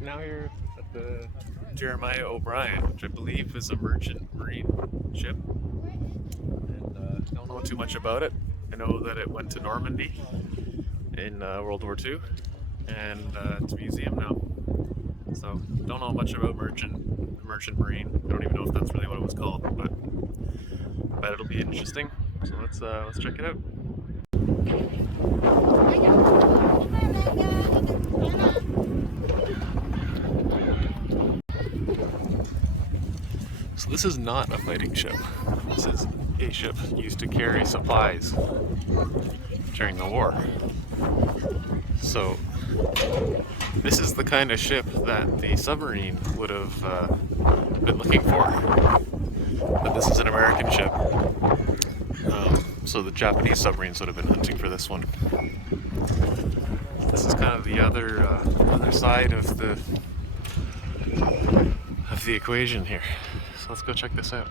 Now here at the Jeremiah O'Brien, which I believe is a merchant marine ship. And don't know too much about it. I know that it went to Normandy in World War II, and it's a museum now. So don't know much about merchant marine. I don't even know if that's really what it was called, but I bet it'll be interesting. So let's check it out. So this is not a fighting ship. This is a ship used to carry supplies during the war. So this is the kind of ship that the submarine would have been looking for. But this is an American ship. So the Japanese submarines would have been hunting for this one. This is kind of the other side of the equation here. So let's go check this out.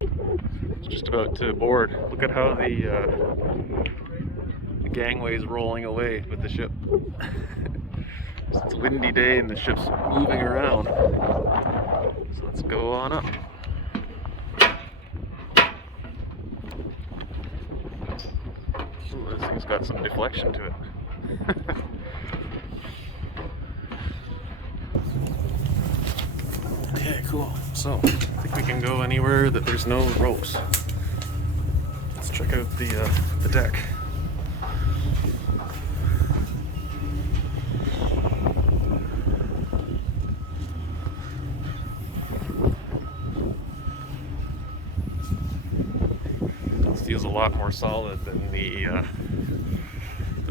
It's just about to board. Look at how the gangway is rolling away with the ship. It's a windy day and the ship's moving around. So let's go on up. Ooh, this thing's got some deflection to it. Okay, cool. So, I think we can go anywhere that there's no ropes. Let's check out the deck. This feels a lot more solid than the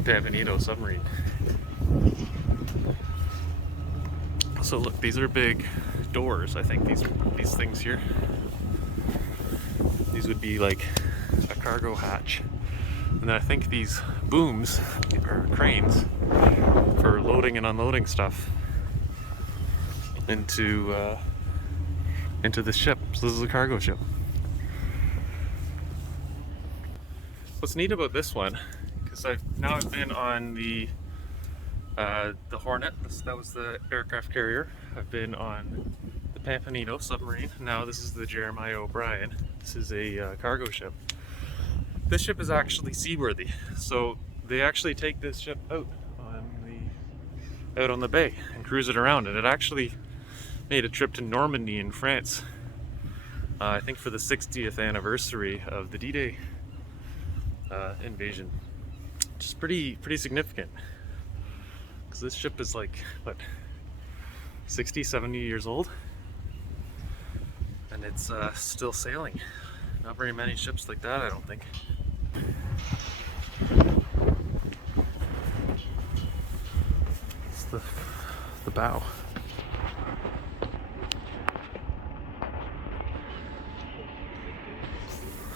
Pampanito submarine. So look, these are big doors. I think these things here. These would be like a cargo hatch, and then I think these booms are cranes for loading and unloading stuff into this ship. So this is a cargo ship. What's neat about this one, because I've been on the Hornet. That was the aircraft carrier. I've been on the Pampanito submarine. Now this is the Jeremiah O'Brien. This is a cargo ship. This ship is actually seaworthy, so they actually take this ship out on the bay and cruise it around. And it actually made a trip to Normandy in France. I think for the 60th anniversary of the D-Day invasion. Which is pretty significant. Because this ship is like, what, 60, 70 years old? And it's still sailing. Not very many ships like that, I don't think. It's the bow.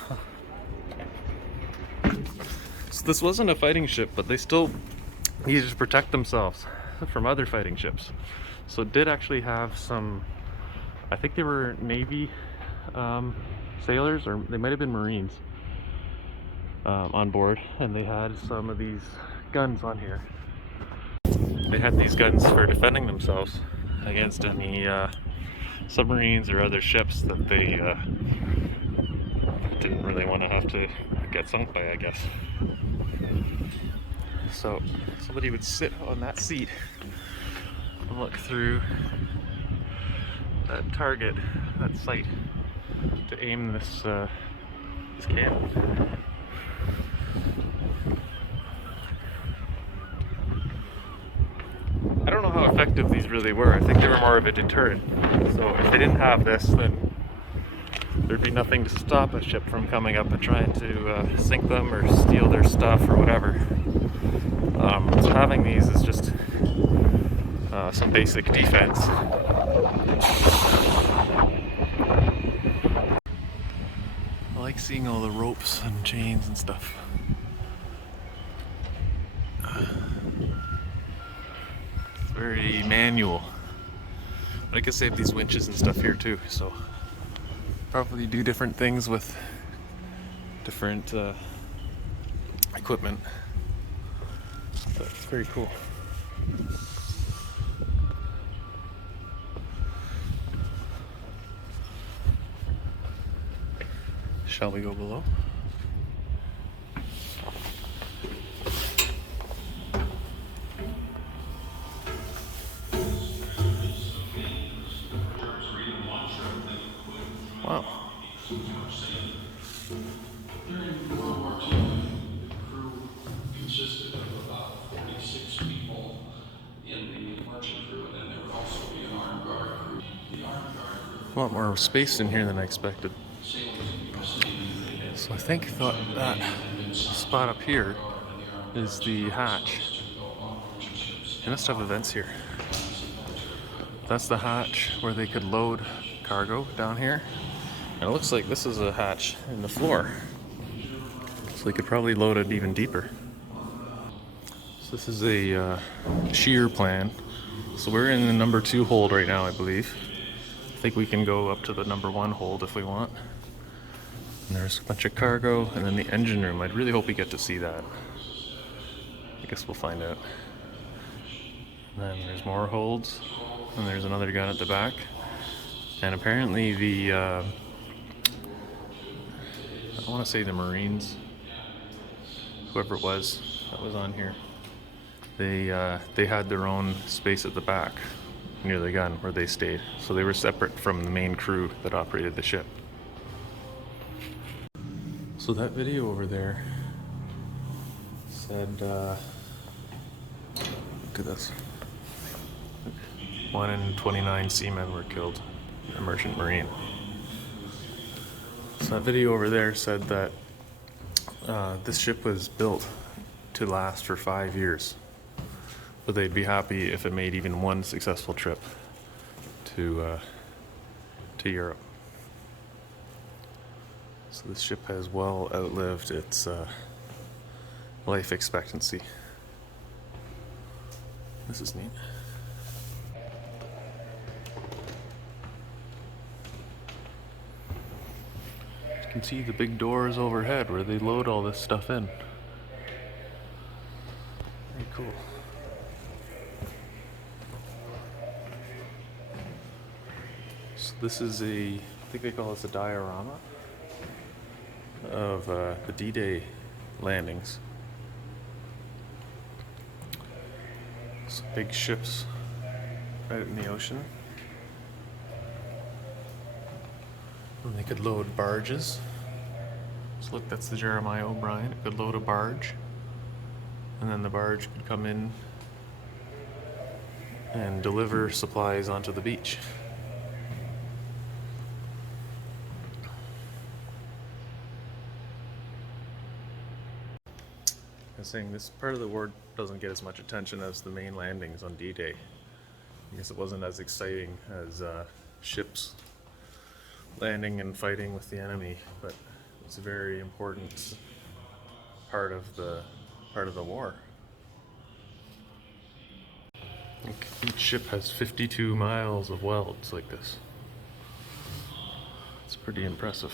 Huh. So this wasn't a fighting ship, but they still needed to protect themselves from other fighting ships. So it did actually have some, I think they were Navy sailors, or they might have been Marines on board, and they had some of these guns on here. They had these guns for defending themselves against any submarines or other ships that they didn't really want to have to get sunk by, I guess. So somebody would sit on that seat and look through that target, that sight, to aim this cannon. I don't know how effective these really were. I think they were more of a deterrent. So if they didn't have this, then there'd be nothing to stop a ship from coming up and trying to sink them or steal their stuff or whatever. So having these is just some basic defense. I like seeing all the ropes and chains and stuff. It's very manual. But I guess they have these winches and stuff here too, so probably do different things with different equipment. But it's very cool. Shall we go below? Wow. During World War II, the crew consisted of about 46 people in the merchant crew, and then there would also be an armed guard crew. The armed guard crew. A lot more space in here than I expected. So I think that spot up here is the hatch. They must have events here. That's the hatch where they could load cargo down here. And it looks like this is a hatch in the floor. So they could probably load it even deeper. So this is a shear plan. So we're in the number 2 hold right now, I believe. I think we can go up to the number 1 hold if we want. And there's a bunch of cargo, and then the engine room. I'd really hope we get to see that. I guess we'll find out. And then there's more holds, and there's another gun at the back. And apparently the, I want to say the Marines, whoever it was that was on here, they had their own space at the back near the gun where they stayed. So they were separate from the main crew that operated the ship. So that video over there said, look at this. 1 in 29 seamen were killed in a merchant marine. So that video over there said that this ship was built to last for 5 years, but they'd be happy if it made even one successful trip to Europe. So this ship has well outlived its life expectancy. This is neat. You can see the big doors overhead where they load all this stuff in. Very cool. So this is I think they call this a diorama of the D-Day landings. Some big ships out in the ocean. And they could load barges. So look, that's the Jeremiah O'Brien. It could load a barge, and then the barge could come in and deliver supplies onto the beach. I was saying this part of the war doesn't get as much attention as the main landings on D-Day. I guess it wasn't as exciting as ships landing and fighting with the enemy, but it's a very important part of the war. Each ship has 52 miles of welds like this. It's pretty impressive.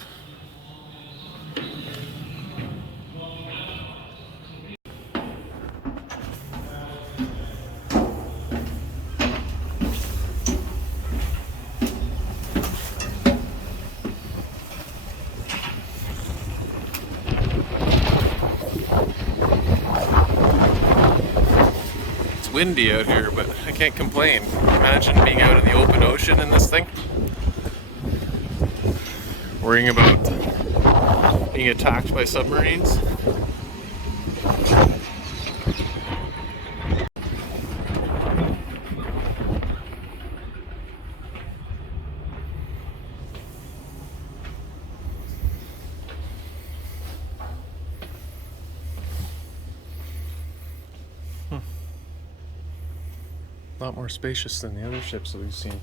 Windy out here, but I can't complain. Imagine being out in the open ocean in this thing. Worrying about being attacked by submarines. A lot more spacious than the other ships that we've seen.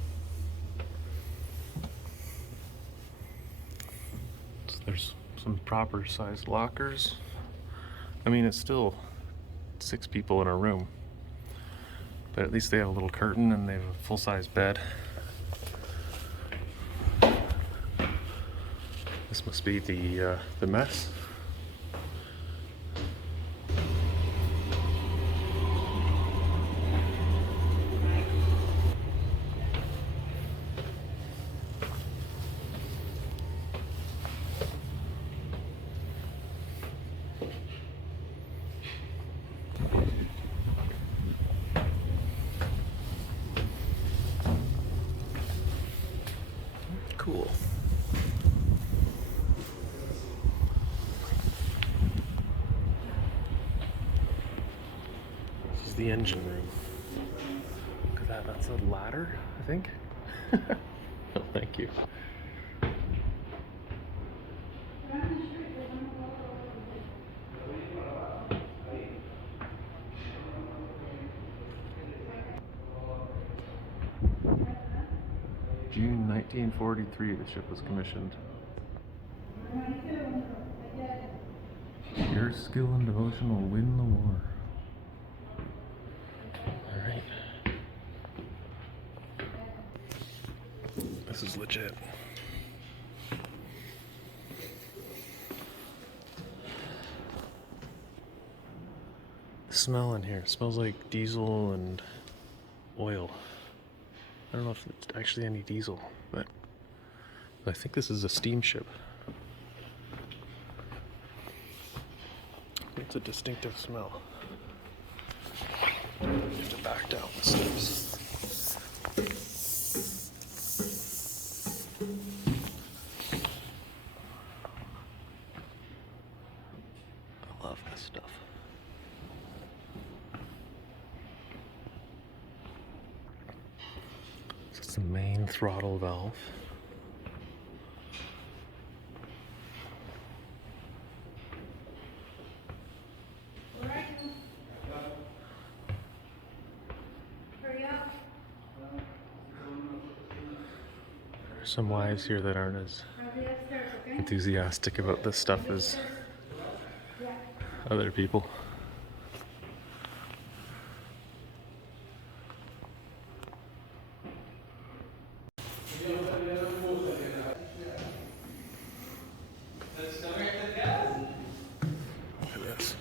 So there's some proper sized lockers. I mean, it's still 6 people in a room, but at least they have a little curtain and they have a full-size bed. This must be the mess. cool. This is the engine room. Look at that, that's a ladder, I think. Oh, thank you. June 1943, the ship was commissioned. Your skill and devotion will win the war. Alright. This is legit. The smell in here, it smells like diesel and oil. I don't know if it's actually any diesel, but I think this is a steamship. It's a distinctive smell. You have to back down the steps. I love this stuff. So it's the main throttle valve. There's some wives here that aren't as enthusiastic about this stuff as other people. Look at this.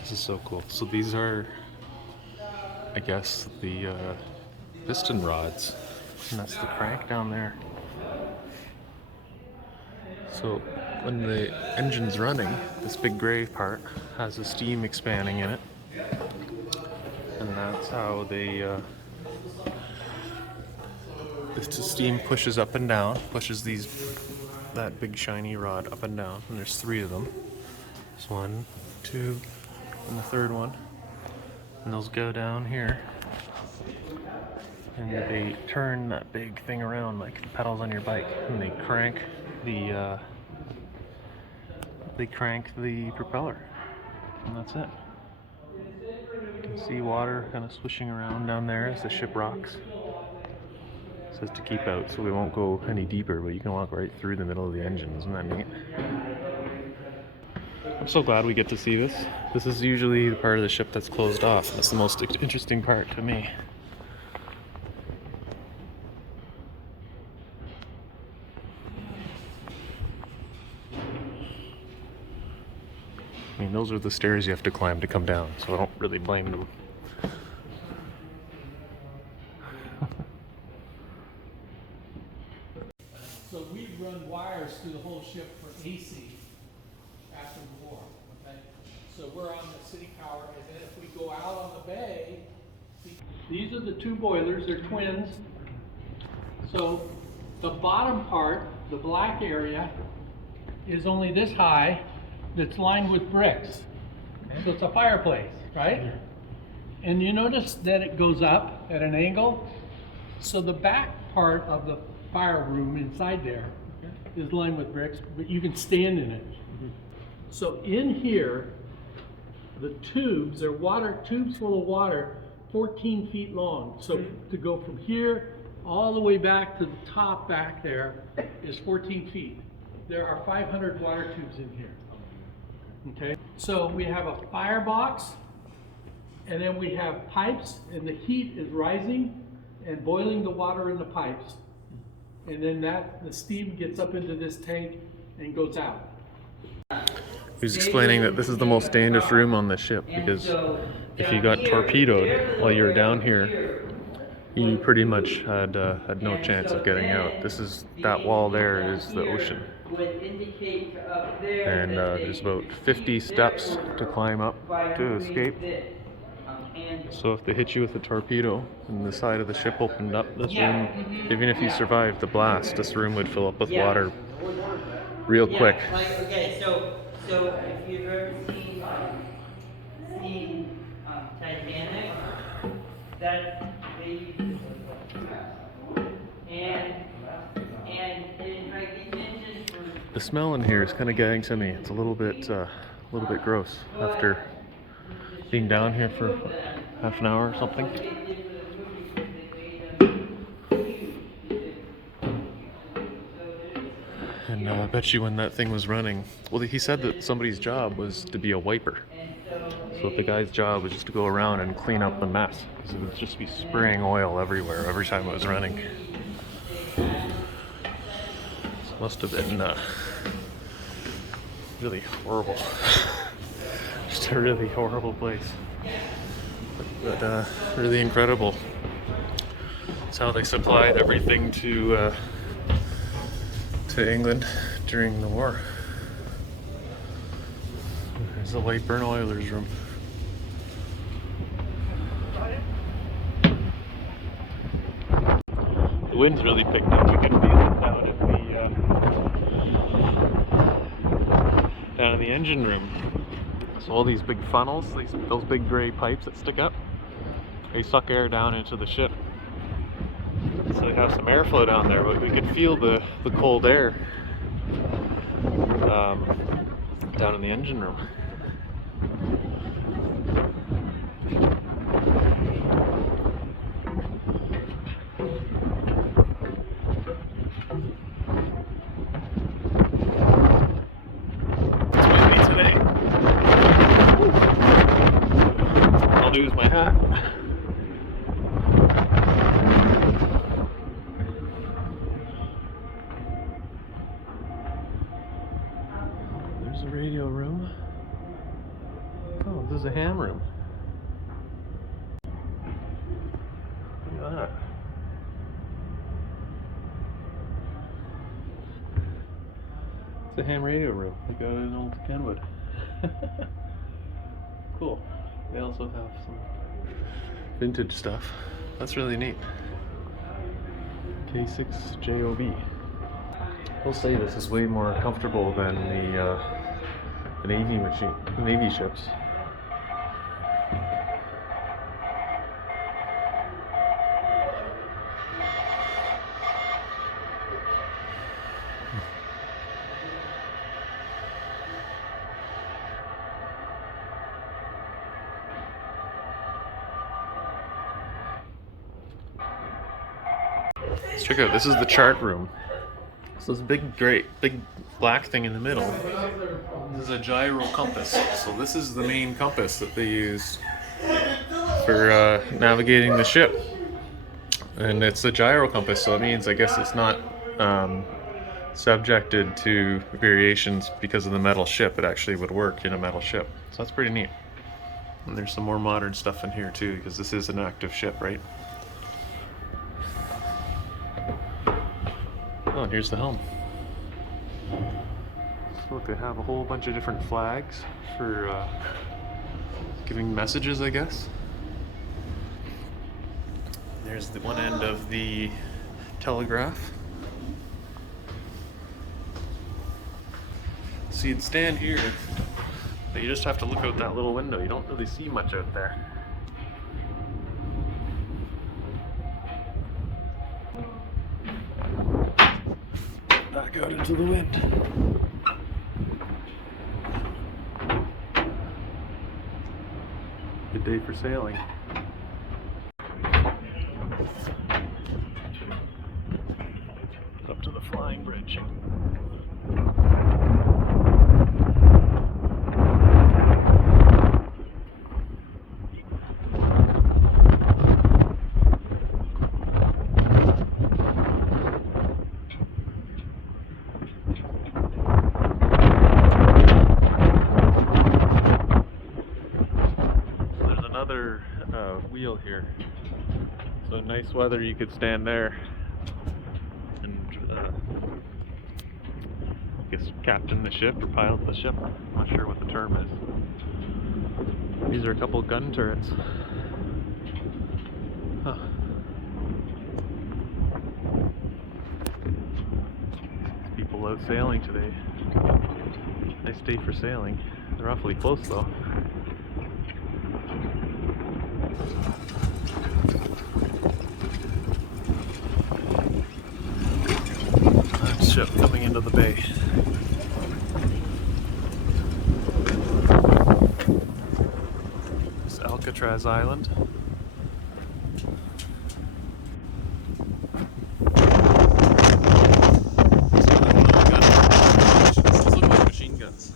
This is so cool. So these are, I guess, the piston rods, and that's the crank down there. So when the engine's running, this big gray part has the steam expanding in it, and that's how they the steam pushes up and down, pushes that big shiny rod up and down, and there's 3 of them. There's 1, 2, and the 3rd one, and those go down here, and they turn that big thing around like the pedals on your bike, and they crank the propeller, and that's it. You can see water kind of swishing around down there as the ship rocks. It says to keep out, so we won't go any deeper, but you can walk right through the middle of the engine. Isn't that neat? I'm so glad we get to see this. This is usually the part of the ship that's closed off. That's the most interesting part to me. I mean, those are the stairs you have to climb to come down, so I don't really blame them. So we run wires through the whole ship for AC after the war, okay? So we're on the city power, and then if we go out on the bay, these are the 2 boilers, they're twins. So the bottom part, the black area, is only this high, that's lined with bricks. So it's a fireplace, right? And you notice that it goes up at an angle. So the back part of the fire room inside there is lined with bricks, but you can stand in it. So in here, the tubes are water tubes full of water, 14 feet long. So to go from here all the way back to the top back there is 14 feet. There are 500 water tubes in here. Okay, so we have a firebox, and then we have pipes, and the heat is rising and boiling the water in the pipes. And then the steam gets up into this tank and goes out. He was explaining that this is the most dangerous room on the ship, because if you got torpedoed while you were down here, you pretty much had no chance of getting out. That wall there is the ocean. would indicate up there And that there's they about 50 received steps their to climb up by to doing escape. this. And So if they hit you with a torpedo and the side of the ship opened up, this yeah, room, even if you survived the blast, this room would fill up with yeah. water real Yeah, quick. like okay, so if you've ever seen Titanic, that they used this and in fact these engines were The smell in here is kind of getting to me. It's a little bit gross after being down here for half an hour or something. what they did for the movie was they made them huge. And I bet you when that thing was running, well, he said that somebody's job was to be a wiper. So the guy's job was just to go around and clean up the mess, because it would just be spraying oil everywhere every time it was running. So it must have been really horrible. Just a really horrible place. But really incredible. That's how they supplied everything to England during the war. There's the Whiteburn Oilers room. The wind's really picked up. You can feel it down in the engine room. So all these big funnels, those big gray pipes that stick up, they suck air down into the ship. So they have some airflow down there, but we could feel the cold air down in the engine room. That's windy today. I'll lose my hat. There's a radio room. Oh, there's a ham room. Look at that. It's a ham radio room. They got it in old Kenwood. Cool. They also have some vintage stuff. That's really neat. K6JOB. We'll say this is way more comfortable than the Navy ships. Let's check out. This is the chart room. So this big black thing in the middle. This is a gyro compass. So this is the main compass that they use for navigating the ship. And it's a gyro compass, so it means I guess it's not subjected to variations because of the metal ship. It actually would work in a metal ship. So that's pretty neat. And there's some more modern stuff in here too, because this is an active ship, right? Oh, and here's the helm. So look, they have a whole bunch of different flags for giving messages, I guess. There's the one end of the telegraph. So you'd stand here, but you just have to look out that little window. You don't really see much out there. Back out into the wind. Good day for sailing. Up to the flying bridge. Wheel here, so nice weather you could stand there and guess, captained the ship or piloted the ship. I'm not sure what the term is. These are a couple gun turrets. Huh. People out sailing today. Nice day for sailing. They're awfully close though. That ship coming into the bay. It's Alcatraz Island. Those look like machine guns.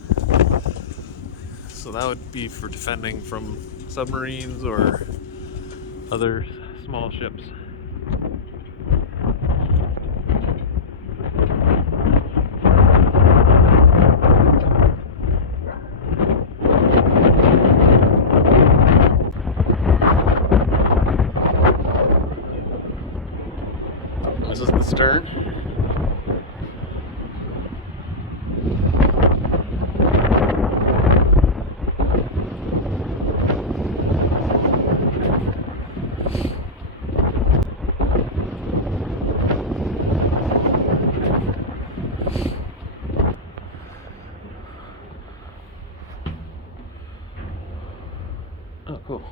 So that would be for defending from submarines or other small ships. This is the stern. Oh, cool.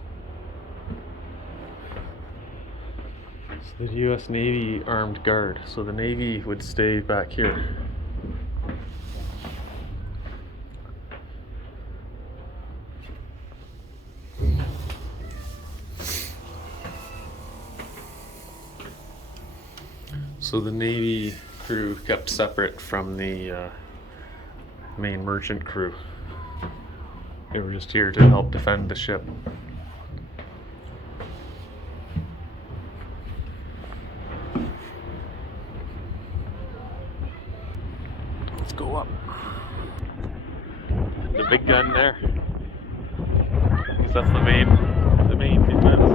It's the U.S. Navy Armed Guard, so the Navy would stay back here. So the Navy crew kept separate from the main merchant crew. They were just here to help defend the ship. Let's go up. The big gun there. I guess that's the main defense.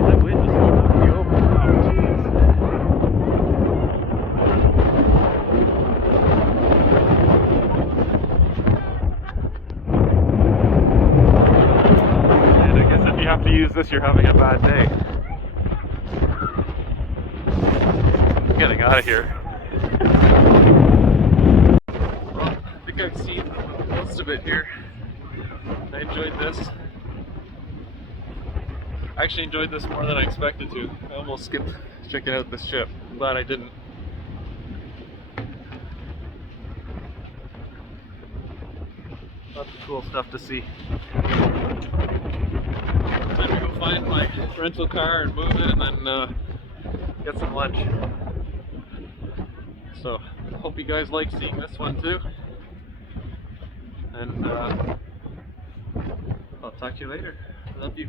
That wind is pretty open. Oh, jeez. And I guess if you have to use this, you're having a bad day. I'm getting out of here. Well, I think I've seen most of it here. I enjoyed this. I actually enjoyed this more than I expected to. I almost skipped checking out this ship. I'm glad I didn't. Lots of cool stuff to see. Time to go find my rental car and move it and then get some lunch. So, hope you guys like seeing this one too. And I'll talk to you later. Love you.